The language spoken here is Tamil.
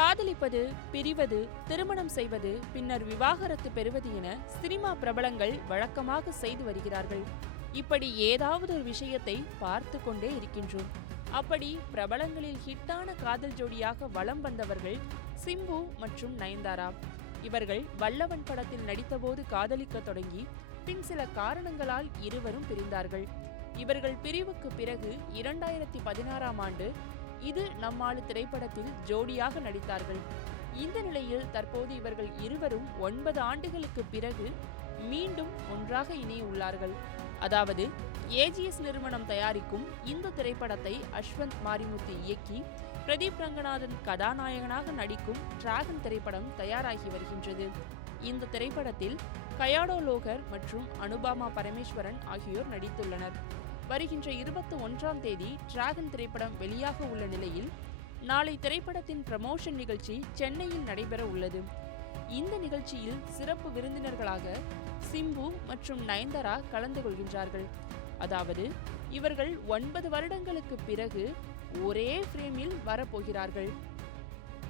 காதலிப்பது, பிரிவது, திருமணம் செய்வது, பின்னர் விவாகரத்து பெறுவது என சினிமா பிரபலங்கள் வழக்கமாக செய்து வருகிறார்கள். இப்படி ஏதாவது ஒரு விஷயத்தை பார்த்து கொண்டே இருக்கின்றோம். அப்படி பிரபலங்களில் ஹிட்டான காதல் ஜோடியாக வலம் வந்தவர்கள் சிம்பு மற்றும் நயன்தாரா. இவர்கள் வல்லவன் படத்தில் நடித்தபோது காதலிக்க தொடங்கி பின் சில காரணங்களால் இருவரும் பிரிந்தார்கள். இவர்கள் பிரிவுக்கு பிறகு 2016ஆம் ஆண்டு இது நம்மாளு திரைப்படத்தில் ஜோடியாக நடித்தார்கள். இந்த நிலையில் தற்போது இவர்கள் இருவரும் 9 ஆண்டுகளுக்கு பிறகு மீண்டும் ஒன்றாக இணைய உள்ளார்கள். அதாவது ஏஜிஎஸ் நிறுவனம் தயாரிக்கும் இந்த திரைப்படத்தை அஸ்வந்த் மாரிமுத்து இயக்கி பிரதீப் ரங்கநாதன் கதாநாயகனாக நடிக்கும் டிராகன் திரைப்படம் தயாராகி வருகின்றது. இந்த திரைப்படத்தில் கயாடோ லோகர் மற்றும் அனுபாமா பரமேஸ்வரன் ஆகியோர் நடித்துள்ளனர். வருகின்ற 21ஆம் தேதி டிராகன் திரைப்படம் வெளியாக உள்ள நிலையில் நாளை திரைப்படத்தின் ப்ரமோஷன் நிகழ்ச்சி சென்னையில் நடைபெற உள்ளது. இந்த நிகழ்ச்சியில் சிறப்பு விருந்தினர்களாக சிம்பு மற்றும் நயன்தாரா கலந்து கொள்கின்றார்கள். அதாவது இவர்கள் 9 வருடங்களுக்கு பிறகு ஒரே ஃப்ரேமில் வரப்போகிறார்கள்.